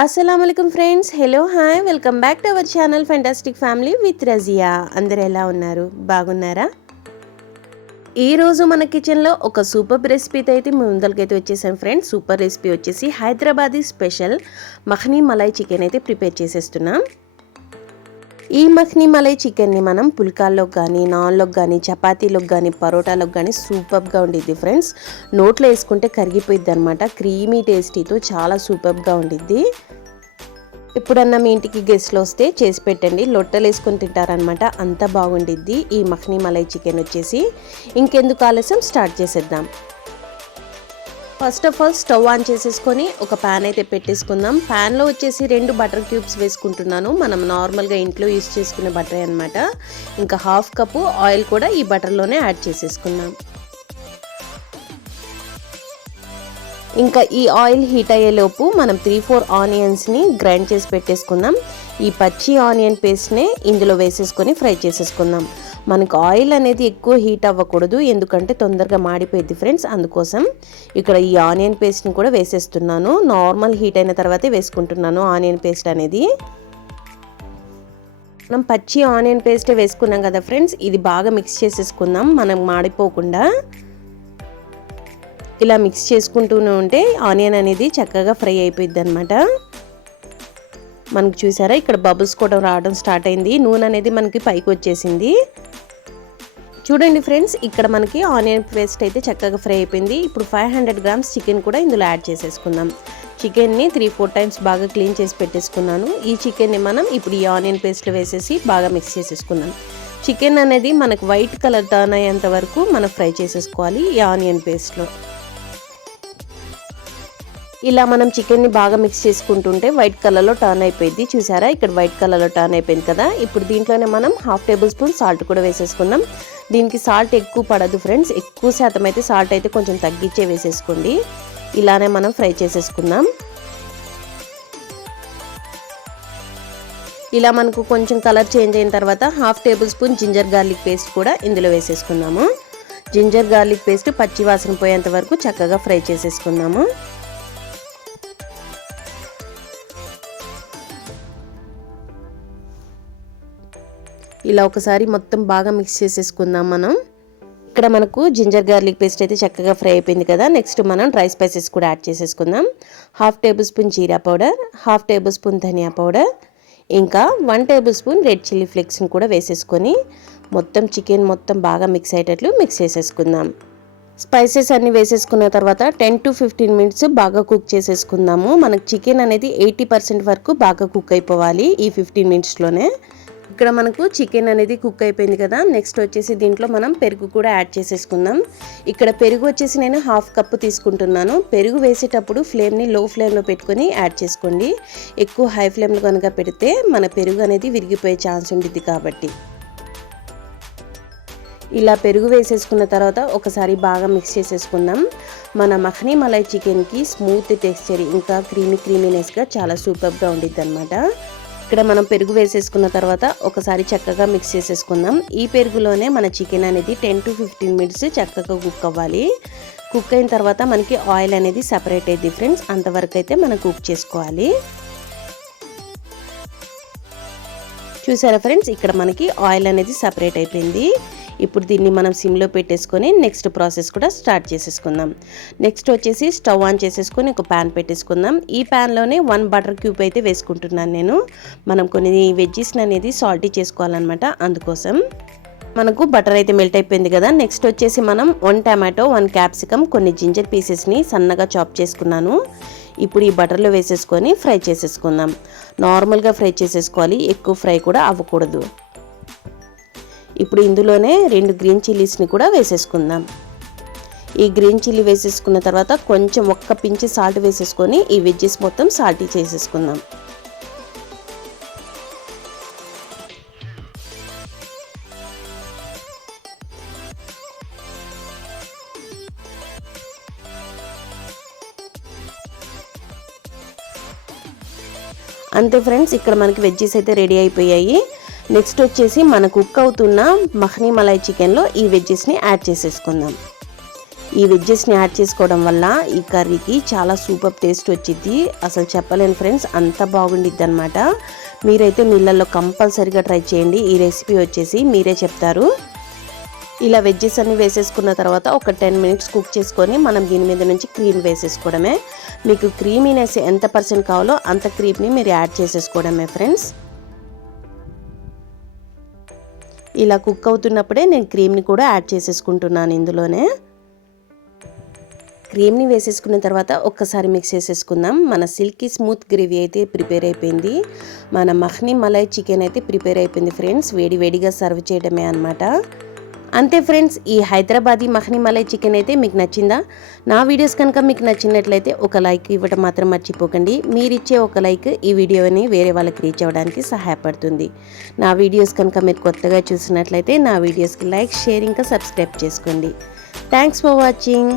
అస్సలం friends hello hi welcome back to our channel fantastic family with Raziya అందరు ఎలా ఉన్నారు? బాగున్నారా? ఈ రోజు మన కిచెన్లో ఒక సూపర్ రెసిపీతో అయితే ముందరికైతే వచ్చేసాం ఫ్రెండ్స్ సూపర్ రెసిపీ వచ్చేసి హైదరాబాదీ స్పెషల్ మఖనీ మలై చికెన్ అయితే ప్రిపేర్ చేసేస్తున్నాం. ఈ మఖ్ని మలై చికెన్ని మనం పుల్కాల్లోకి కానీ నాన్లోకి కానీ చపాతీలోకి కానీ పరోటాలోకి కానీ సూపర్గా ఉండిద్ది ఫ్రెండ్స్ నోట్లో వేసుకుంటే కరిగిపోయిద్ది అనమాట క్రీమీ టేస్టీతో చాలా సూపర్గా ఉండిద్ది. ఎప్పుడన్నా మీ ఇంటికి గెస్ట్లు వస్తే చేసి పెట్టండి. లొట్టలు వేసుకొని తింటారనమాట అంత బాగుండిద్ది. ఈ మఖ్ని మలై చికెన్ వచ్చేసి ఇంకెందుకు ఆలస్యం? స్టార్ట్ చేసేద్దాం. First of all stove on చేసేసుకొని ఒక ప్యాన్ అయితే పెట్టేసుకుందాం. ప్యాన్లో వచ్చేసి రెండు బటర్ క్యూబ్స్ వేసుకుంటున్నాను. మనం నార్మల్గా ఇంట్లో యూస్ చేసుకునే బటర్ అనమాట ఇంకా హాఫ్ కప్పు ఆయిల్ కూడా ఈ బటర్లోనే యాడ్ చేసేసుకుందాం. ఇంకా ఈ ఆయిల్ హీట్ అయ్యేలోపు మనం త్రీ ఫోర్ ఆనియన్స్ని గ్రైండ్ చేసి పెట్టేసుకుందాం. ఈ పచ్చి ఆనియన్ పేస్ట్నే ఇందులో వేసేసుకొని ఫ్రై చేసేసుకుందాం. మనకు ఆయిల్ అనేది ఎక్కువ హీట్ అవ్వకూడదు ఎందుకంటే తొందరగా మాడిపోయింది ఫ్రెండ్స్. అందుకోసం ఇక్కడ ఈ ఆనియన్ పేస్ట్ని కూడా వేసేస్తున్నాను. నార్మల్ హీట్ అయిన తర్వాతే వేసుకుంటున్నాను ఆనియన్ పేస్ట్ అనేది. మనం పచ్చి ఆనియన్ పేస్టే వేసుకున్నాం కదా ఫ్రెండ్స్ ఇది బాగా మిక్స్ చేసేసుకుందాం. మనం మాడిపోకుండా ఇలా మిక్స్ చేసుకుంటూనే ఉంటే ఆనియన్ అనేది చక్కగా ఫ్రై అయిపోయింది అనమాట మనకు చూసారా ఇక్కడ బబుల్స్ కూడా రావడం స్టార్ట్ అయింది. నూనె అనేది మనకి పైకి వచ్చేసింది. చూడండి ఫ్రెండ్స్ ఇక్కడ మనకి ఆనియన్ పేస్ట్ అయితే చక్కగా ఫ్రై అయిపోయింది. ఇప్పుడు ఫైవ్ హండ్రెడ్ గ్రామ్స్ చికెన్ కూడా ఇందులో యాడ్ చేసేసుకుందాం. చికెన్ని త్రీ ఫోర్ టైమ్స్ బాగా క్లీన్ చేసి పెట్టేసుకున్నాను. ఈ చికెన్ని మనం ఇప్పుడు ఈ ఆనియన్ పేస్ట్లో వేసేసి బాగా మిక్స్ చేసేసుకుందాం. చికెన్ అనేది మనకు వైట్ కలర్ టర్న్ అయ్యేంత వరకు మనం ఫ్రై చేసేసుకోవాలి ఈ ఆనియన్ పేస్ట్లో. ఇలా మనం చికెన్ని బాగా మిక్స్ చేసుకుంటుంటే వైట్ కలర్లో టర్న్ అయిపోయింది. చూసారా? ఇక్కడ వైట్ కలర్లో టర్న్ అయిపోయింది కదా? ఇప్పుడు దీంట్లోనే మనం హాఫ్ టేబుల్ స్పూన్ సాల్ట్ కూడా వేసేసుకున్నాం దీనికి సాల్ట్ ఎక్కువ పడదు ఫ్రెండ్స్ ఎక్కువ శాతం అయితే సాల్ట్ అయితే కొంచెం తగ్గించే వేసేసుకోండి. ఇలానే మనం ఫ్రై చేసేసుకుందాం. ఇలా మనకు కొంచెం కలర్ చేంజ్ అయిన తర్వాత half tablespoon ginger garlic paste కూడా ఇందులో వేసేసుకుందాము. జింజర్ గార్లిక్ పేస్ట్ పచ్చి వాసన పోయేంత వరకు చక్కగా ఫ్రై చేసేసుకుందాము. ఇలా ఒకసారి మొత్తం బాగా మిక్స్ చేసేసుకుందాం మనం. ఇక్కడ మనకు జింజర్ గార్లిక్ పేస్ట్ అయితే చక్కగా ఫ్రై అయిపోయింది కదా. నెక్స్ట్ మనం డ్రై స్పైసెస్ కూడా యాడ్ చేసేసుకుందాం. Half tablespoon jeera powder half tablespoon dhania powder ఇంకా one tablespoon red chilli ఫ్లేక్స్ని కూడా వేసేసుకొని మొత్తం చికెన్ మొత్తం బాగా మిక్స్ అయ్యేటట్లు మిక్స్ చేసేసుకుందాం. స్పైసెస్ అన్నీ వేసేసుకున్న తర్వాత టెన్ టు ఫిఫ్టీన్ మినిట్స్ బాగా కుక్ చేసేసుకుందాము. మనకు చికెన్ అనేది ఎయిటీ పర్సెంట్ వరకు బాగా కుక్ అయిపోవాలి ఈ ఫిఫ్టీన్ మినిట్స్లోనే. ఇక్కడ మనకు చికెన్ అనేది కుక్ అయిపోయింది కదా. నెక్స్ట్ వచ్చేసి దీంట్లో మనం పెరుగు కూడా యాడ్ చేసేసుకుందాం. ఇక్కడ పెరుగు వచ్చేసి నేను హాఫ్ కప్పు తీసుకుంటున్నాను. పెరుగు వేసేటప్పుడు ఫ్లేమ్ని లో ఫ్లేమ్లో పెట్టుకొని యాడ్ చేసుకోండి. ఎక్కువ హై ఫ్లేమ్లో కనుక పెడితే మన పెరుగు అనేది విరిగిపోయే ఛాన్స్ ఉంటుంది కాబట్టి. ఇలా పెరుగు వేసేసుకున్న తర్వాత ఒకసారి బాగా మిక్స్ చేసేసుకుందాం. మన మఖనీ మలై చికెన్కి స్మూత్ టెక్స్చర్ ఇంకా క్రీమీ క్రీమీనెస్గా చాలా సూపర్గా ఉండిద్ది అనమాట ఇక్కడ మనం పెరుగు వేసేసుకున్న తర్వాత ఒకసారి చక్కగా మిక్స్ చేసేసుకుందాం. ఈ పెరుగులోనే మన చికెన్ అనేది టెన్ టు ఫిఫ్టీన్ మినిట్స్ చక్కగా కుక్ అవ్వాలి. కుక్ అయిన తర్వాత మనకి ఆయిల్ అనేది సపరేట్ అయ్యింది ఫ్రెండ్స్ అంతవరకు అయితే మనం కుక్ చేసుకోవాలి. చూసారా ఫ్రెండ్స్ ఇక్కడ మనకి ఆయిల్ అనేది సపరేట్ అయిపోయింది. ఇప్పుడు దీన్ని మనం సిమ్లో పెట్టేసుకొని నెక్స్ట్ ప్రాసెస్ కూడా స్టార్ట్ చేసేసుకుందాం. నెక్స్ట్ వచ్చేసి స్టవ్ ఆన్ చేసేసుకొని ఒక ప్యాన్ పెట్టేసుకుందాం. ఈ ప్యాన్లోనే వన్ బటర్ క్యూబ్ అయితే వేసుకుంటున్నాను నేను. మనం కొన్ని వెజ్జెస్ని అనేది సాల్టీ చేసుకోవాలన్నమాట అందుకోసం. మనకు బటర్ అయితే మెల్ట్ అయిపోయింది కదా. నెక్స్ట్ వచ్చేసి మనం వన్ టమాటో వన్ క్యాప్సికమ్ కొన్ని జింజర్ పీసెస్ని సన్నగా చాప్ చేసుకున్నాను. ఇప్పుడు ఈ బటర్లో వేసేసుకొని ఫ్రై చేసేసుకుందాం. నార్మల్గా ఫ్రై చేసేసుకోవాలి. ఎక్కువ ఫ్రై కూడా అవ్వకూడదు. ఇప్పుడు ఇందులోనే రెండు గ్రీన్ చిల్లీస్ని కూడా వేసేసుకుందాం. ఈ గ్రీన్ చిల్లీ వేసేసుకున్న తర్వాత కొంచెం ఒక్క పించి సాల్ట్ వేసేసుకొని ఈ వెజ్జెస్ మొత్తం సాల్టీ చేసేసుకుందాం. అంతే ఫ్రెండ్స్ ఇక్కడ మనకి వెజ్జెస్ అయితే రెడీ అయిపోయాయి. నెక్స్ట్ వచ్చేసి మన కుక్ అవుతున్న మహనీ మలై చికెన్లో ఈ వెజ్జెస్ని యాడ్ చేసేసుకుందాం. ఈ వెజ్జెస్ని యాడ్ చేసుకోవడం వల్ల ఈ కర్రీకి చాలా సూపర్ టేస్ట్ వచ్చింది అసలు చెప్పలేను ఫ్రెండ్స్ అంత బాగుండిద్ది అనమాట మీరైతే నీళ్ళల్లో కంపల్సరీగా ట్రై చేయండి. ఈ రెసిపీ వచ్చేసి మీరే చెప్తారు. ఇలా వెజ్జెస్ అన్ని వేసేసుకున్న తర్వాత ఒక టెన్ మినిట్స్ కుక్ చేసుకొని మనం దీని మీద నుంచి క్రీమ్ వేసేసుకోవడమే. మీకు క్రీమీనెస్ ఎంత పర్సెంట్ కావాలో అంత క్రీమ్ని మీరు యాడ్ చేసేసుకోవడమే ఫ్రెండ్స్. ఇలా కుక్ అవుతున్నప్పుడే నేను క్రీమ్ని కూడా యాడ్ చేసేసుకుంటున్నాను ఇందులోనే. క్రీమ్ని వేసేసుకున్న తర్వాత ఒక్కసారి మిక్స్ చేసేసుకుందాం. మన సిల్కీ స్మూత్ గ్రేవీ అయితే ప్రిపేర్ అయిపోయింది. మన మహ్ని మలై చికెన్ అయితే ప్రిపేర్ అయిపోయింది ఫ్రెండ్స్. వేడి వేడిగా సర్వ్ చేయడమే అనమాట అంతే ఫ్రెండ్స్ ఈ హైదరాబాదీ మహనిమలై చికెన్ అయితే మీకు నచ్చిందా? నా వీడియోస్ కనుక మీకు నచ్చినట్లయితే ఒక లైక్ ఇవ్వడం మాత్రం మర్చిపోకండి. మీరిచ్చే ఒక లైక్ ఈ వీడియోని వేరే వాళ్ళకి రీచ్ అవ్వడానికి సహాయపడుతుంది. నా వీడియోస్ కనుక మీరు కొత్తగా చూసినట్లయితే నా వీడియోస్కి లైక్ షేర్ ఇంకా సబ్స్క్రైబ్ చేసుకోండి. Thanks for watching.